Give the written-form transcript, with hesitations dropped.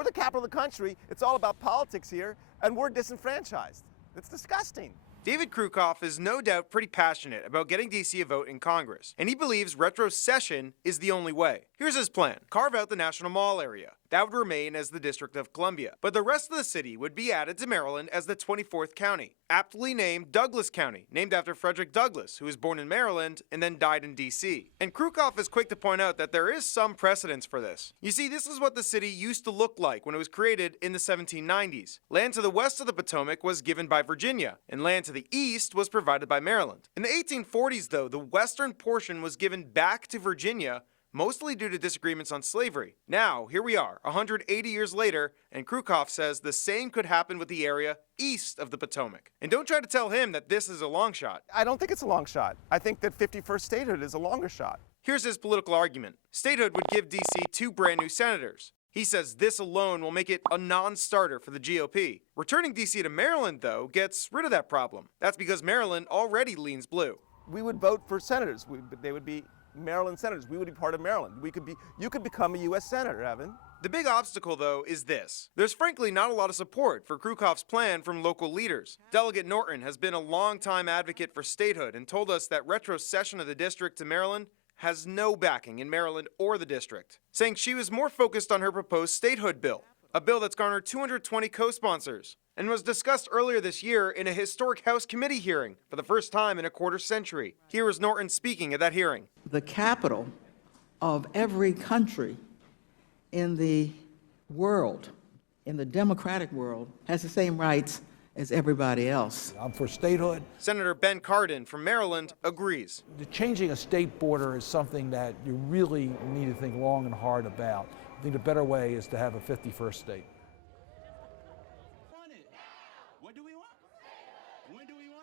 We're the capital of the country. It's all about politics here, and we're disenfranchised. It's disgusting. David Krukoff is no doubt pretty passionate about getting D.C. a vote in Congress, and he believes retrocession is the only way. Here's his plan. Carve out the National Mall area. That would remain as the District of Columbia, but the rest of the city would be added to Maryland as the 24th county, aptly named Douglas County, named after Frederick Douglass, who was born in Maryland and then died in D.C. And Krukoff is quick to point out that there is some precedence for this. You see, this is what the city used to look like when it was created in the 1790s. Land to the west of the Potomac was given by Virginia, and land to the east was provided by Maryland. In the 1840s, though, the western portion was given back to Virginia, mostly due to disagreements on slavery. Now, here we are, 180 years later, and Krukoff says the same could happen with the area east of the Potomac. And don't try to tell him that this is a long shot. I don't think it's a long shot. I think that 51st statehood is a longer shot. Here's his political argument. Statehood would give D.C. 2 brand new senators. He says this alone will make it a non-starter for the GOP. Returning D.C. to Maryland, though, gets rid of that problem. That's because Maryland already leans blue. We would vote for senators. They would be Maryland senators. We would be part of Maryland. You could become a U.S. senator, Evan. The big obstacle, though, is this. There's frankly not a lot of support for Krukoff's plan from local leaders. Delegate Norton has been a longtime advocate for statehood and told us that retrocession of the district to Maryland has no backing in Maryland or the district, saying she was more focused on her proposed statehood bill, a bill that's garnered 220 co-sponsors, and was discussed earlier this year in a historic House committee hearing for the first time in a quarter century. Here is Norton speaking at that hearing. The capital of every country in the world, in the democratic world, has the same rights as everybody else. I'm for statehood. Senator Ben Cardin from Maryland agrees. Changing a state border is something that you really need to think long and hard about. I think the better way is to have a 51st state. What do we want? When do we want?